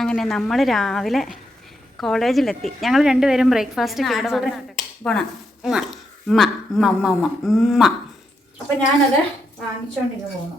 അങ്ങനെ നമ്മൾ രാവിലെ കോളേജിലെത്തി. ഞങ്ങൾ രണ്ടുപേരും ബ്രേക്ക്ഫാസ്റ്റ് പോണ. ഉമ്മ ഉമ്മ ഉമ്മ ഉമ്മ ഉമ്മ ഉമ്മ അപ്പം ഞാനത് വാങ്ങിച്ചുകൊണ്ടിങ്ങ് പോകുന്നു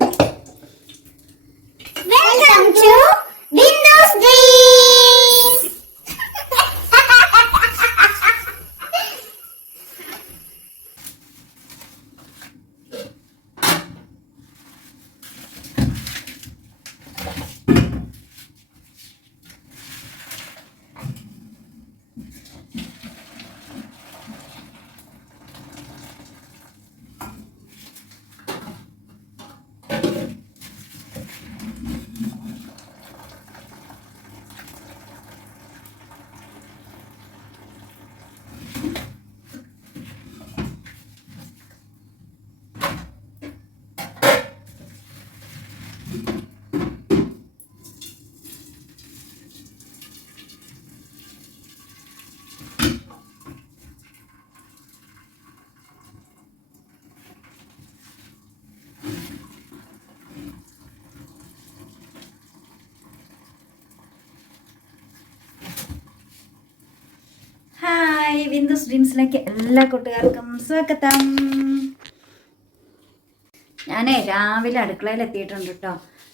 ഹായ് വിന്ദു സ്ട്രീംസിലേക്ക് എല്ലാ കൂട്ടുകാർക്കും സ്വാഗതം. ഞാനേ രാവിലെ അടുക്കളയിൽ എത്തിയിട്ടുണ്ട് കേട്ടോ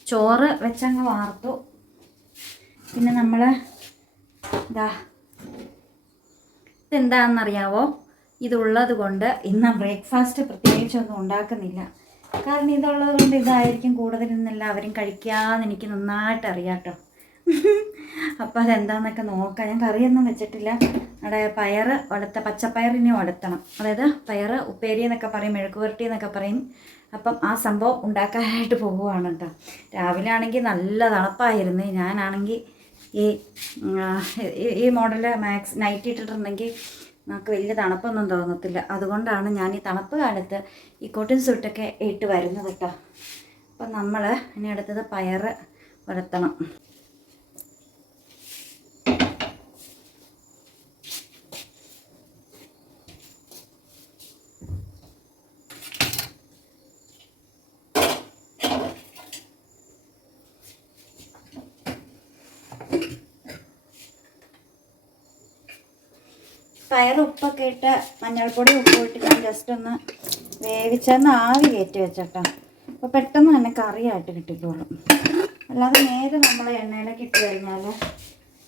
ചോറ് വെച്ചങ്ങ് വാർത്തു. പിന്നെ നമ്മൾ ഇതാ ഇതെന്താണെന്നറിയാവോ ഇതുള്ളത് കൊണ്ട് ഇന്ന് ബ്രേക്ക്ഫാസ്റ്റ് പ്രത്യേകിച്ചൊന്നും ഉണ്ടാക്കുന്നില്ല. കാരണം ഇതുള്ളത് കൊണ്ട് ഇതായിരിക്കും കൂടുതൽ എല്ലാവരും കഴിക്കാന്ന് എനിക്ക് നന്നായിട്ട് അറിയാം കേട്ടോ അപ്പോൾ അതെന്താന്നൊക്കെ നോക്കാം. ഞാൻ കറിയൊന്നും വെച്ചിട്ടില്ല. നമ്മുടെ പയർ ഉടത്ത പച്ചപ്പയറിനെ ഉടത്തണം അതായത് പയർ ഉപ്പേരി എന്നൊക്കെ പറയും മെഴുക്ക് പുരട്ടി എന്നൊക്കെ പറയും. അപ്പം ആ സംഭവം ഉണ്ടാക്കാനായിട്ട് പോവുകയാണ് കേട്ടോ. രാവിലെ ആണെങ്കിൽ നല്ല തണുപ്പായിരുന്നു. ഞാനാണെങ്കിൽ ഈ ഈ- മോഡൽ മാക്സ് നൈറ്റ് ഇട്ടിട്ടുണ്ടെങ്കിൽ നമുക്ക് വലിയ തണുപ്പൊന്നും തോന്നത്തില്ല. അതുകൊണ്ടാണ് ഞാൻ ഈ തണുപ്പ് കാലത്ത് ഈ കോട്ടൺ സൂട്ടൊക്കെ ഇട്ട് വരുന്നത് കേട്ടോ. അപ്പം നമ്മൾ ഇനി അടുത്തത് പയർ വളർത്തണം പയർ ഉപ്പൊക്കെ ഇട്ട് മഞ്ഞൾപ്പൊടി ഉപ്പ് ഇട്ട് ഞാൻ ജസ്റ്റ് ഒന്ന് വേവിച്ചെന്ന് ആവി കയറ്റി വെച്ചേട്ടോ. അപ്പോൾ പെട്ടെന്ന് തന്നെ കറിയായിട്ട് കിട്ടിക്കോളും. അല്ലാതെ നേരെ നമ്മൾ എണ്ണയിലൊക്കെ ഇട്ട് കഴിഞ്ഞാൽ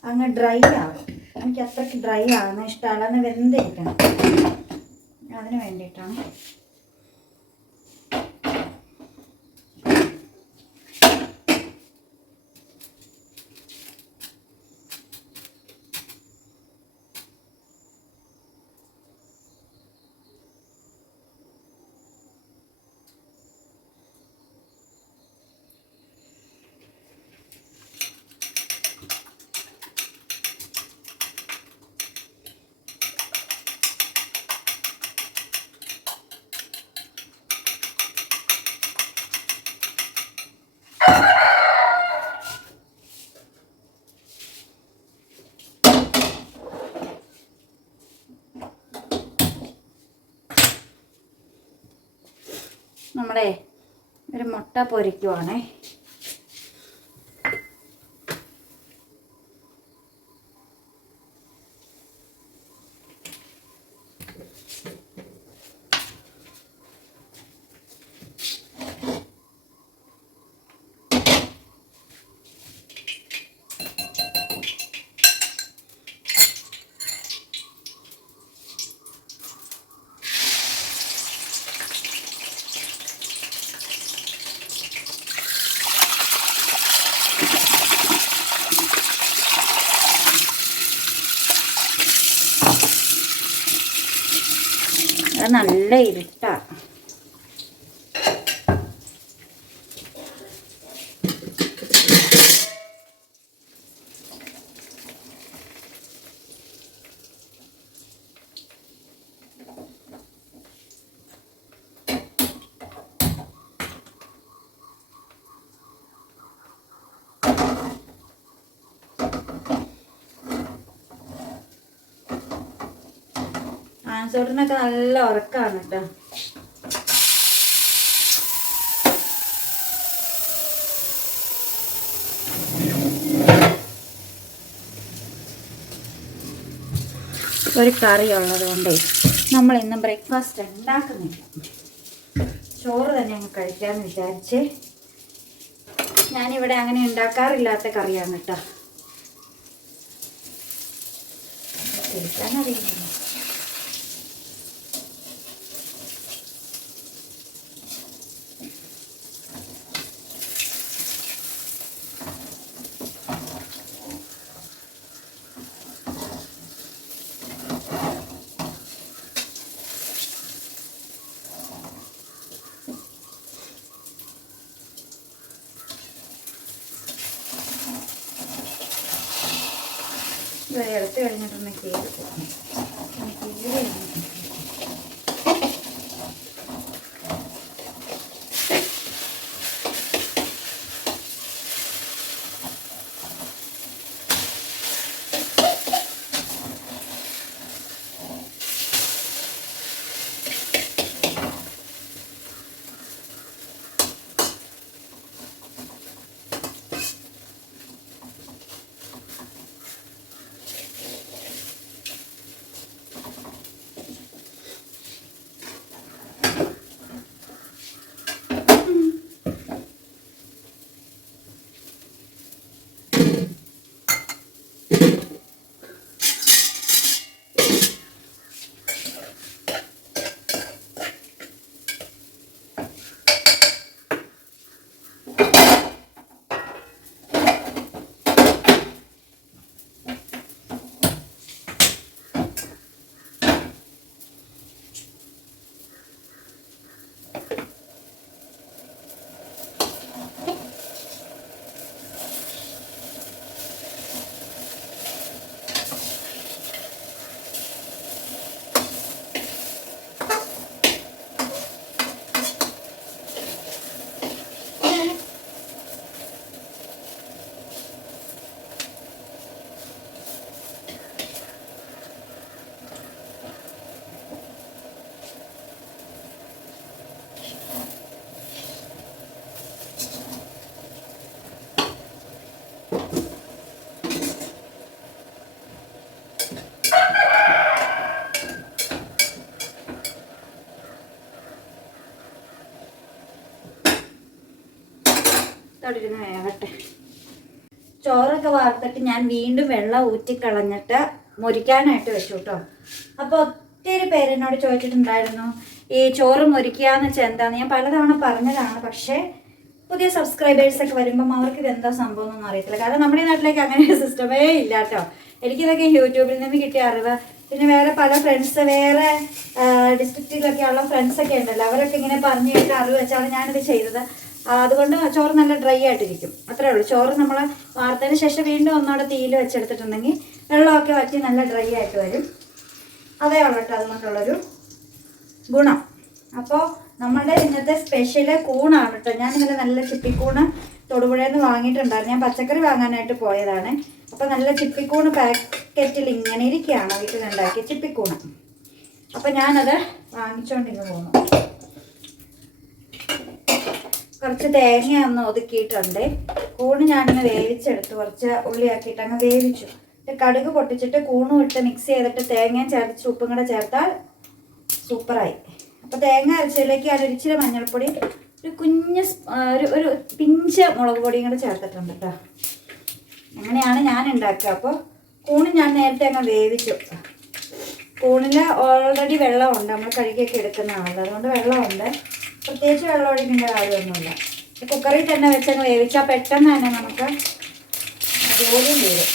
അങ്ങ് ഡ്രൈ ആകും എനിക്ക് അത്രയ്ക്ക് ഡ്രൈ ആകുന്ന ഇഷ്ടമല്ല. എന്ന് വെന്തിരിക്കണം അതിന് വേണ്ടിയിട്ടാണ്. നമ്മുടെ ഒരു മുട്ട പൊരിക്കുവാണേ. നല്ല ഇരുട്ടാ തച്ചോട്ടിനൊക്കെ നല്ല ഉറക്കാണ് കേട്ടോ ഒരു കറി ഉള്ളത് കൊണ്ടേ നമ്മൾ ഇന്ന് ബ്രേക്ക്ഫാസ്റ്റ് ഉണ്ടാക്കുന്നില്ല. ചോറ് തന്നെ അങ്ങ് കഴിക്കാമെന്ന് വിചാരിച്ച്. ഞാനിവിടെ അങ്ങനെ ഉണ്ടാക്കാറില്ലാത്ത കറിയാണ് കേട്ടോ കഴിക്കാനറിയില്ല എടുത്ത് കഴിഞ്ഞിട്ടൊന്ന് ചെയ്ത് അവിടെ ഇരുന്ന് വേവട്ടെ. ചോറൊക്കെ വാർത്തിട്ട് ഞാൻ വീണ്ടും വെള്ളം ഊറ്റിക്കളഞ്ഞിട്ട് മുരിക്കാനായിട്ട് വെച്ചു കേട്ടോ. അപ്പോൾ ഒത്തിരി പേര് എന്നോട് ചോദിച്ചിട്ടുണ്ടായിരുന്നു ഈ ചോറ് മുരിക്കാന്ന് വെച്ചാൽ എന്താന്ന്? ഞാൻ പലതവണ പറഞ്ഞതാണ് പക്ഷേ പുതിയ സബ്സ്ക്രൈബേഴ്സ് ഒക്കെ വരുമ്പം അവർക്ക് ഇതെന്താ സംഭവം എന്നൊന്നും അറിയത്തില്ല. കാരണം നമ്മുടെ നാട്ടിലേക്ക് അങ്ങനെ ഒരു സിസ്റ്റമേ ഇല്ല കേട്ടോ. എനിക്കിതൊക്കെ യൂട്യൂബിൽ നിന്ന് കിട്ടിയ അറിവ്. പിന്നെ വേറെ പല ഫ്രണ്ട്സ് വേറെ ഡിസ്ട്രിക്റ്റിലൊക്കെയുള്ള ഫ്രണ്ട്സൊക്കെ ഉണ്ടല്ലോ. അവരൊക്കെ ഇങ്ങനെ പറഞ്ഞു കേട്ട് അറിവ് വെച്ചാണ് ഞാനിത് ചെയ്തത്. അതുകൊണ്ട് ചോറ് നല്ല ഡ്രൈ ആയിട്ടിരിക്കും. അത്രേ ഉള്ളൂ. ചോറ് നമ്മൾ വാർത്തതിന് ശേഷം വീണ്ടും ഒന്നുകൂടെ തീയിൽ വെച്ചെടുത്തിട്ടുണ്ടെങ്കിൽ വെള്ളമൊക്കെ വറ്റി നല്ല ഡ്രൈ ആയിട്ട് വരും. അതേ ഉള്ളൂ കേട്ടോ അതുകൊണ്ടുള്ളൊരു ഗുണം. അപ്പോൾ നമ്മുടെ ഇന്നത്തെ സ്പെഷ്യൽ കൂണാണ് കേട്ടോ. ഞാൻ ഇന്നലെ നല്ല ചിപ്പിക്കൂണ് തൊടുപുഴയിൽ നിന്ന് വാങ്ങിയിട്ടുണ്ടായിരുന്നു. ഞാൻ പച്ചക്കറി വാങ്ങാനായിട്ട് പോയതാണ്. അപ്പോൾ നല്ല ചിപ്പിക്കൂണ് പാക്കറ്റിൽ ഇങ്ങനെ ഇരിക്കുകയാണ് വീട്ടിൽ ഉണ്ടാക്കിയ ചിപ്പിക്കൂണ്. അപ്പോൾ ഞാനത് വാങ്ങിച്ചുകൊണ്ടിങ്ങ് പോന്നു. കുറച്ച് തേങ്ങ ഒന്ന് ഒതുക്കിയിട്ടുണ്ട്. കൂണ് ഞാനിന്ന് വേവിച്ചെടുത്ത്. കുറച്ച് ഉള്ളിയാക്കിയിട്ട് അങ്ങ് വേവിച്ചു. കടുക് പൊട്ടിച്ചിട്ട് കൂണും ഇട്ട് മിക്സ് ചെയ്തിട്ട് തേങ്ങയും ചേർത്ത് ഉപ്പും കൂടെ ചേർത്താൽ സൂപ്പറായി. അപ്പോൾ തേങ്ങ അരച്ചതിലേക്ക് ഞാൻ ഒരിച്ചിരി മഞ്ഞൾപ്പൊടി ഒരു കുഞ്ഞ് ഒരു ഒരു പിഞ്ച് മുളക് പൊടിയും കൂടെ ചേർത്തിട്ടുണ്ട് കേട്ടോ അങ്ങനെയാണ് ഞാൻ ഉണ്ടാക്കുക. അപ്പോൾ കൂണ് ഞാൻ നേരത്തെ അങ്ങ് വേവിച്ചു. കൂണിൽ ഓൾറെഡി വെള്ളമുണ്ട്. നമ്മൾ കഴുകിയൊക്കെ എടുക്കുന്നതാണല്ലോ അതുകൊണ്ട് വെള്ളമുണ്ട്. പ്രത്യേകിച്ച് വെള്ളം ഒഴിക്കേണ്ട കാര്യമൊന്നുമില്ല. കുക്കറിൽ തന്നെ വെച്ചങ്ങ് വേവിച്ചാൽ പെട്ടെന്ന് തന്നെ നമുക്ക് ജോലിയും തീരും.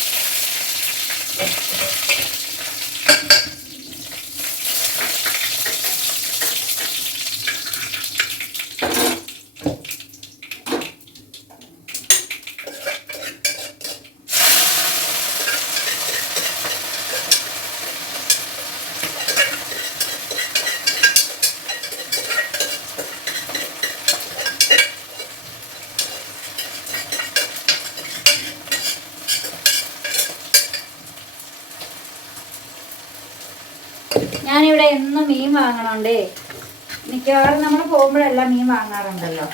ഞാനിവിടെ എന്നും മീൻ വാങ്ങണോണ്ടേ? മിക്കവാറും നമ്മൾ പോകുമ്പോഴെല്ലാം മീൻ വാങ്ങാറുണ്ടല്ലോ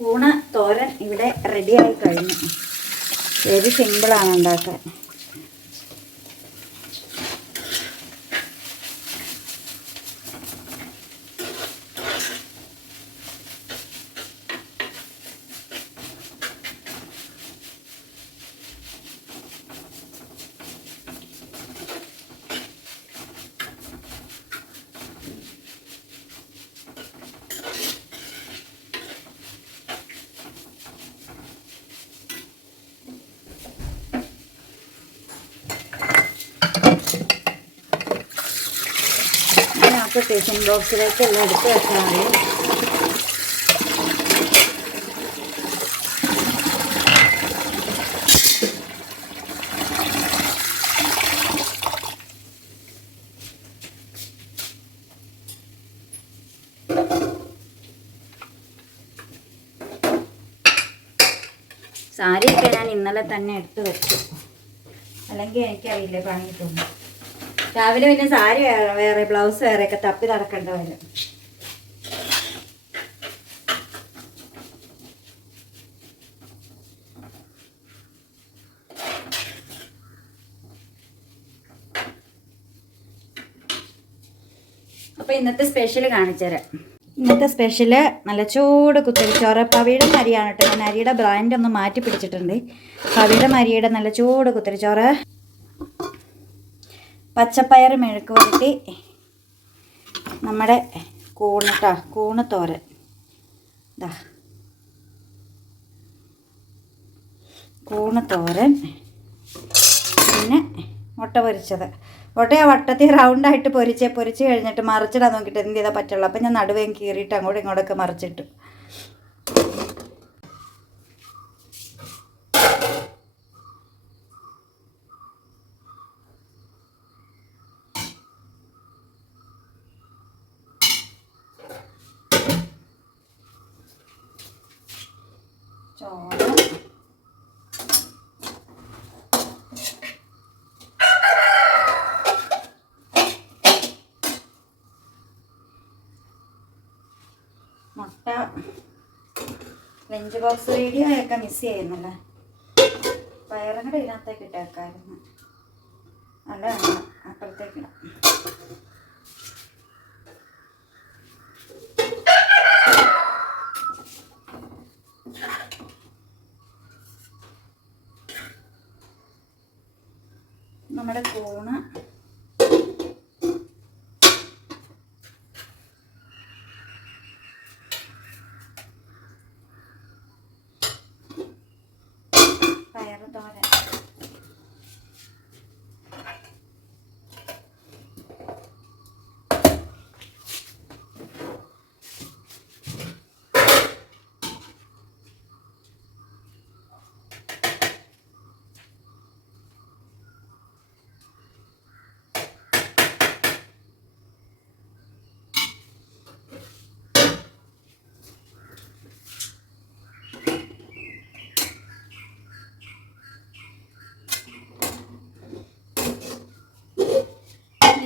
കൂണ് തോരൻ ഇവിടെ റെഡിയായി കഴിഞ്ഞു. വെരി സിമ്പിളാണ് ഉണ്ടാക്കാൻ. ടിഫിൻ ബോക്സിലേക്ക് എല്ലാം എടുത്ത് വെച്ചാൽ മതി. സാരിയൊക്കെ ഞാൻ ഇന്നലെ തന്നെ എടുത്ത് വെച്ചു. അല്ലെങ്കിൽ എനിക്കറിയില്ല കിട്ടുന്നു രാവിലെ പിന്നെ സാരി വേറെ ബ്ലൗസ് വേറെ ഒക്കെ തപ്പി നടക്കേണ്ട വരും. അപ്പോൾ ഇന്നത്തെ സ്പെഷ്യൽ കാണിച്ചുതരാം ഇന്നത്തെ സ്പെഷ്യൽ നല്ല ചൂട് കുത്തരിച്ചോറ് പവിയുടെ മരിയാണ് കേട്ടോ. ഞാൻ അരിയുടെ ബ്രാൻഡ് ഒന്ന് മാറ്റി പിടിച്ചിട്ടുണ്ട്. പവിയുടെ മരിയുടെ നല്ല ചൂട് കുത്തരിച്ചോറ് പച്ചപ്പയർ മെഴുക്ക് പുരട്ടി നമ്മുടെ കൂണ് കേട്ടോ കൂണ് തോരൻ ഇതാ കൂണ് തോരൻ പിന്നെ മുട്ട പൊരിച്ചത്. മുട്ടയാ വട്ടത്തിൽ റൗണ്ടായിട്ട് പൊരിച്ചേ പൊരിച്ച് കഴിഞ്ഞിട്ട് മറിച്ചിടാൻ നോക്കിയിട്ട് എന്ത് ചെയ്താൽ പറ്റുള്ളൂ? അപ്പം ഞാൻ നടുവേം കീറിയിട്ട് അങ്ങോട്ടും ഇങ്ങോട്ടൊക്കെ മറിച്ചിട്ടു ചോറ് മുട്ട ലഞ്ച് ബോക്സ് വീഡിയോ ഒക്കെ മിസ് ചെയ്യുന്നല്ലേ? പയറും കൂടെ ഇതിനകത്തേക്ക് ഇട്ടേക്കായിരുന്നു. അല്ല വേണ്ട അപ്പുറത്തേക്ക് ഇടാം നമ്മുടെ കൂണ് പയറ് തോരൻ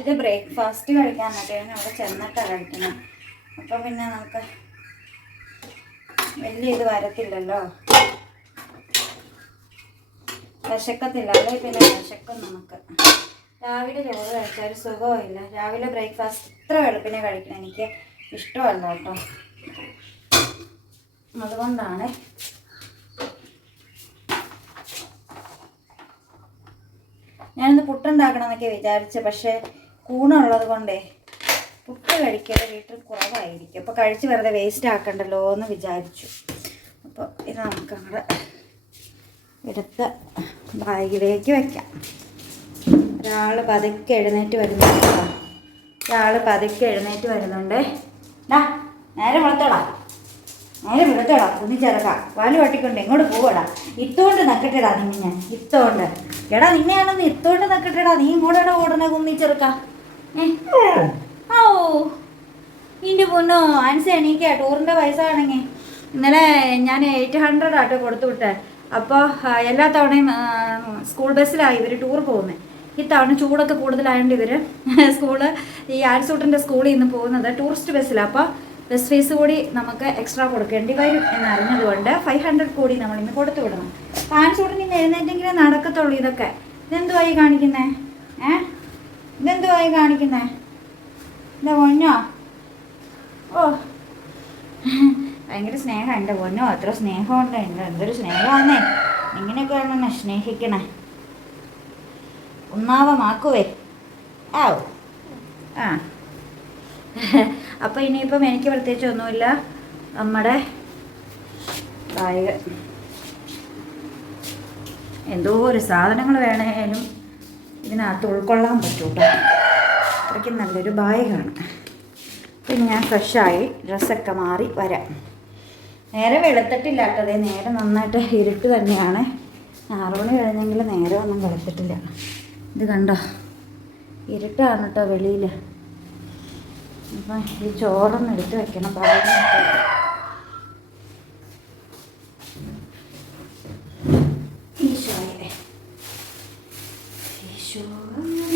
ഇത് ബ്രേക്ക്ഫാസ്റ്റ് കഴിക്കാൻ വേണ്ടിയാണ് അവിടെ ചെന്നിട്ടാണ് കഴിക്കുന്നത് അപ്പം പിന്നെ നമുക്ക് വലിയ ഇത് വരത്തില്ലല്ലോ. വിശക്കത്തില്ല അല്ലെ? പിന്നെ വിശക്കും നമുക്ക്. രാവിലെ ചോറ് കഴിച്ചാൽ സുഖമില്ല രാവിലെ ബ്രേക്ക്ഫാസ്റ്റ് ഇത്ര വെളുപ്പിനെ കഴിക്കണം എനിക്ക് ഇഷ്ടമല്ല കേട്ടോ. അതുകൊണ്ടാണ് ഞാനിന്ന് പുട്ടുണ്ടാക്കണം എന്നൊക്കെ വിചാരിച്ചു പക്ഷേ കൂണുള്ളത് കൊണ്ടേ. പുട്ട് കഴിക്കൽ വീട്ടിൽ കുറവായിരിക്കും. അപ്പോൾ കഴിച്ച് വെറുതെ വേസ്റ്റ് ആക്കണ്ടല്ലോ എന്ന് വിചാരിച്ചു. അപ്പോൾ ഇത് നമുക്ക് അങ്ങോട്ട് എടുത്ത് ബാഗിലേക്ക് വയ്ക്കാം ഒരാൾ പതുക്കെ എഴുന്നേറ്റ് വരുന്നുണ്ട് ഒരാൾ പതുക്കെ എഴുന്നേറ്റ് വരുന്നുണ്ട്. ഡാ നേരെ വളർത്തോളാ നേരെ വിളത്തോടാ കുഞ്ഞി ചെറുക്ക വാൽ വട്ടിക്കൊണ്ട് എങ്ങോട്ട് പോവടാ. ഇത്തോണ്ട് നക്കട്ടെടാ നിന്നെ ഞാൻ. ഇത്തോണ്ട്. എടാ നിന്നെയാണെന്ന് ഇത്തോണ്ട് നക്കട്ടെടാ. നീ ഇങ്ങോട്ടാണ് ഓടണ കുന്നിച്ചെറുക്കാം ഓ. നിന്റെ പൊന്നോ ആൻസി എണീക്കാ ടൂറിന്റെ പൈസ ആണെങ്കിൽ ഇന്നലെ ഞാൻ എയ്റ്റ് ഹൺഡ്രഡ് ആട്ടോ കൊടുത്തു വിട്ടെ. അപ്പോൾ എല്ലാ തവണയും സ്കൂൾ ബസ്സിലാണ് ഇവർ ടൂർ പോകുന്നത് ഇത്തവണ ചൂടൊക്കെ കൂടുതലായതുകൊണ്ട് ഇവർ സ്കൂൾ ഈ ആൻസൂട്ടിന്റെ സ്കൂളിൽ നിന്ന് പോകുന്നത് ടൂറിസ്റ്റ് ബസ്സിലാണ് അപ്പോൾ ബസ് ഫീസ് കൂടി നമുക്ക് എക്സ്ട്രാ കൊടുക്കേണ്ടി വരും എന്നറിഞ്ഞതുകൊണ്ട് ഫൈവ് ഹൺഡ്രഡ് കൂടി നമ്മൾ ഇന്ന് കൊടുത്തു വിടണം. ആൻസൂട്ടിന് ഇന്ന് എഴുന്നേറ്റെങ്കിലേ നടക്കത്തുള്ളൂ ഇതൊക്കെ. ഇതെന്തുവായി കാണിക്കുന്നേ? ഏ? ഇതെന്തുവായി കാണിക്കുന്നേ? എന്താ പൊന്നോ? ഓ. ഭയങ്കര സ്നേഹം എന്റെ പൊന്നോ. അത്ര സ്നേഹമുണ്ട്. എന്റെ എന്തൊരു സ്നേഹമാണേ ഇങ്ങനെയൊക്കെയാണ് എന്നെ സ്നേഹിക്കണേ ഒന്നാവമാക്കുവേ ആ. അപ്പോൾ ഇനിയിപ്പം എനിക്ക് പ്രത്യേകിച്ച് ഒന്നുമില്ല. നമ്മുടെ എന്തോ ഒരു സാധനങ്ങൾ വേണേലും ഇതിനകത്ത് ഉൾക്കൊള്ളാൻ പറ്റൂട്ടോ? അത്രയ്ക്ക് നല്ലൊരു ബാഗാണ് പിന്നെ ഞാൻ ഫ്രഷായി ഡ്രസ്സൊക്കെ മാറി വരാം. നേരെ വെളുത്തിട്ടില്ലാത്തത് നേരെ നന്നായിട്ട് ഇരുട്ട് തന്നെയാണ്. ആറു മണി കഴിഞ്ഞെങ്കിൽ നേരെ ഒന്നും വെളുത്തിട്ടില്ല. ഇത് കണ്ടോ? ഇരുട്ടാണ് കേട്ടോ വെളിയിൽ അപ്പം ഈ ചോറൊന്നും എടുത്ത് വെക്കണം. ബാഗിനകത്ത് Canım.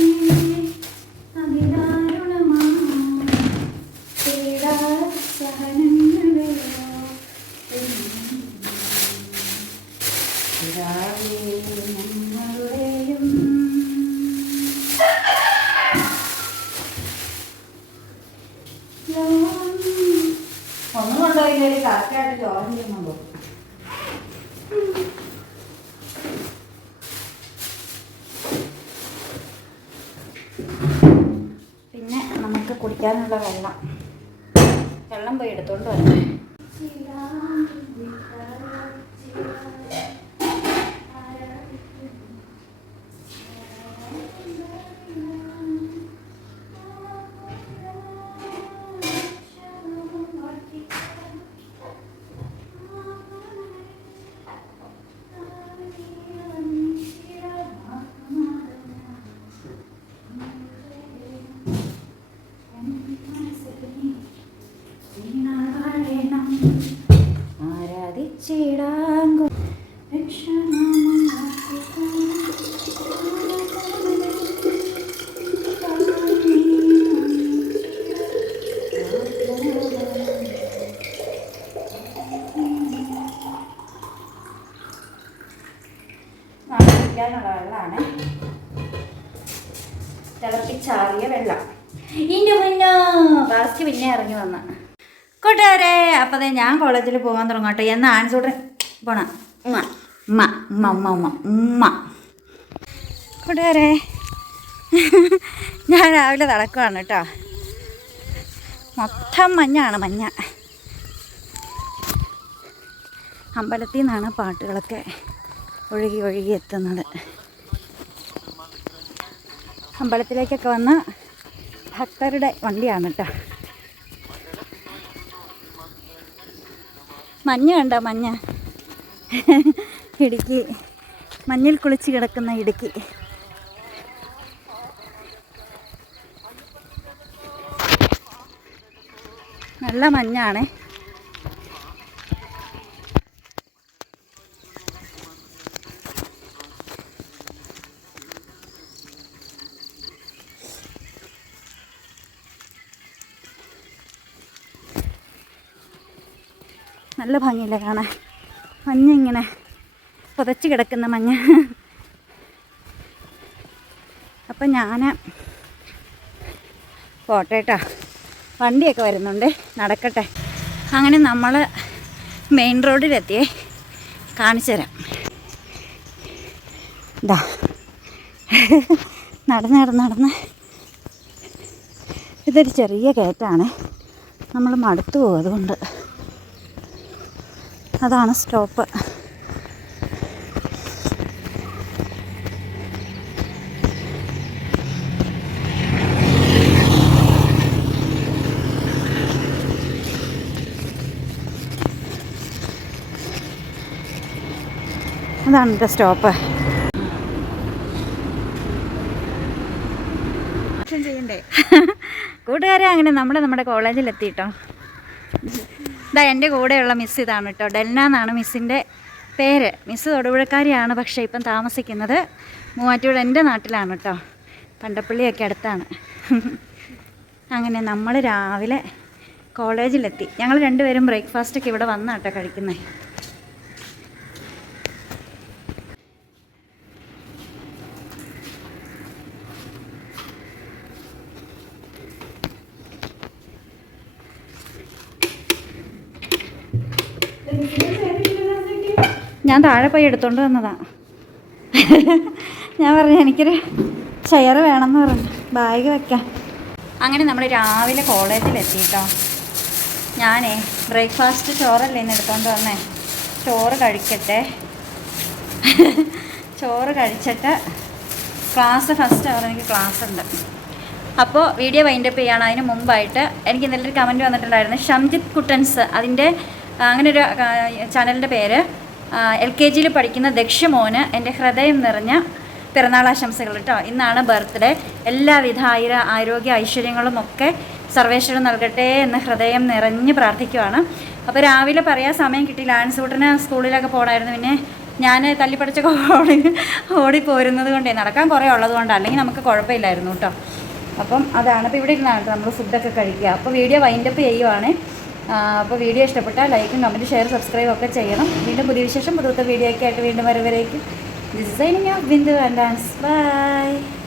കുടിക്കാനുള്ള വെള്ളം വെള്ളം പോയി എടുത്തോണ്ട് വരണം ആരാധിച്ചിടാൻ കുടിക്കാനുള്ള വെള്ളമാണ് തിളപ്പിച്ചാറിയ വെള്ളം ഇന്റെ മുന്നോ ബാസ്കി പിന്നെ ഇറങ്ങി വന്ന കൂട്ടുകാരെ അപ്പോൾ ദേ ഞാൻ കോളേജിൽ പോകാൻ തുടങ്ങട്ടെ. എന്ന് ആൻസൂട്ടൻ പോണ. ഉമ്മ. ഉമ്മ ഉമ്മ ഉമ്മ ഉമ്മ ഞാൻ രാവിലെ നടക്കുവാണ് കേട്ടോ. മൊത്തം മഞ്ഞാണ് മഞ്ഞ. അമ്പലത്തിൽ നിന്നാണ് പാട്ടുകളൊക്കെ ഒഴുകി ഒഴുകി എത്തുന്നത്. അമ്പലത്തിലേക്കൊക്കെ വന്ന ഭക്തരുടെ വണ്ടിയാണ് കേട്ടോ. മഞ്ഞ കണ്ട മഞ്ഞ? ഇടുക്കി. മഞ്ഞിൽ കുളിച്ച് കിടക്കുന്ന ഇടുക്കി. നല്ല മഞ്ഞാണേ. നല്ല ഭംഗിയില്ലേ കാണാൻ? മഞ്ഞ ഇങ്ങനെ പുതച്ച് കിടക്കുന്ന മഞ്ഞ. അപ്പം ഞാൻ പോട്ടെ കേട്ടോ വണ്ടിയൊക്കെ വരുന്നുണ്ട് നടക്കട്ടെ. അങ്ങനെ നമ്മൾ മെയിൻ റോഡിലെത്തിയേ കാണിച്ചു തരാം. ഇതാ നടന്ന് നടന്ന് നടന്ന്. ഇതൊരു ചെറിയ കയറ്റാണ് നമ്മൾ മടുത്തു പോകും അതുകൊണ്ട്. അതാണ് സ്റ്റോപ്പ്. അതാണ് എന്റെ സ്റ്റോപ്പ്. ചെയ്യണ്ടേ? കൂട്ടുകാരെ അങ്ങനെ നമ്മൾ നമ്മുടെ കോളേജിൽ എത്തിയിട്ടോ ഇതാ എന്റെ കൂടെയുള്ള മിസ് ഇതാണ് കേട്ടോ. ഡെൽന എന്നാണ് മിസ്സിന്റെ പേര്. മിസ് തൊടുപുഴക്കാരിയാണ് പക്ഷേ ഇപ്പം താമസിക്കുന്നത് മൂവാറ്റൂർ എന്റെ നാട്ടിലാണ് കേട്ടോ. പണ്ടപ്പള്ളിയൊക്കെ അടുത്താണ്. അങ്ങനെ നമ്മൾ രാവിലെ കോളേജിലെത്തി ഞങ്ങൾ രണ്ടുപേരും ബ്രേക്ക്ഫാസ്റ്റൊക്കെ ഇവിടെ വന്നാട്ടോ കഴിക്കുന്നത് ഞാൻ താഴെ പോയി എടുത്തോണ്ട് വന്നതാ. ഞാൻ പറഞ്ഞു എനിക്കൊരു ചെയർ വേണമെന്ന് പറഞ്ഞു. ബാഗ് വെക്കാം. അങ്ങനെ നമ്മൾ രാവിലെ കോളേജിൽ എത്തിയിട്ടോ ഞാനേ ബ്രേക്ക്ഫാസ്റ്റ് ചോറല്ലേ ഇന്ന് എടുത്തോണ്ട് വന്നേ. ചോറ് കഴിക്കട്ടെ. ചോറ് കഴിച്ചിട്ട് ക്ലാസ് ഫസ്റ്റ് അവർ എനിക്ക് ക്ലാസ് ഉണ്ട്. അപ്പോൾ വീഡിയോ വൈൻഡപ്പ് ചെയ്യാൻ അതിന് മുമ്പായിട്ട് എനിക്ക് ഇന്നലെ ഒരു കമന്റ് വന്നിട്ടുണ്ടായിരുന്നു. ഷംജിത് കുട്ടൻസ് അതിന്റെ അങ്ങനെ ഒരു ചാനലിന്റെ പേര് എൽ കെ ജിയിൽ പഠിക്കുന്ന ദക്ഷമോന് എന്റെ ഹൃദയം നിറഞ്ഞ പിറന്നാൾ ആശംസകൾ കേട്ടോ ഇന്നാണ് ബർത്ത്ഡേ. എല്ലാവിധ ആയിര ആരോഗ്യ ഐശ്വര്യങ്ങളും ഒക്കെ സർവേശ്വരൻ നൽകട്ടെ എന്ന് ഹൃദയം നിറഞ്ഞ് പ്രാർത്ഥിക്കുവാണ്. അപ്പോൾ രാവിലെ പറയാൻ സമയം കിട്ടിയില്ല. ആൻസൂട്ടിന് സ്കൂളിലൊക്കെ പോകണമായിരുന്നു പിന്നെ ഞാൻ തല്ലിപ്പടിച്ചൊക്കെ ഓടി ഓടിപ്പോരുന്നത് കൊണ്ടേ നടക്കാൻ കുറേ ഉള്ളത് കൊണ്ട്. അല്ലെങ്കിൽ നമുക്ക് കുഴപ്പമില്ലായിരുന്നു കേട്ടോ അപ്പം അതാണ്. അപ്പോൾ ഇവിടെ ഇരുന്നാണ് നമ്മൾ ഫുഡൊക്കെ കഴിക്കുക. അപ്പോൾ വീഡിയോ വൈൻഡപ്പ് ചെയ്യുവാണ്. അപ്പോൾ വീഡിയോ ഇഷ്ടപ്പെട്ടാൽ ലൈക്കും കമന്റ് ഷെയർ സബ്സ്ക്രൈബ് ഒക്കെ ചെയ്യണം. വീണ്ടും പുതിയ വിശേഷം പുതുത്ത വീഡിയോ ഒക്കെ ആയിട്ട് വീണ്ടും വരവരേക്കും designing signing of Bindu and dance bye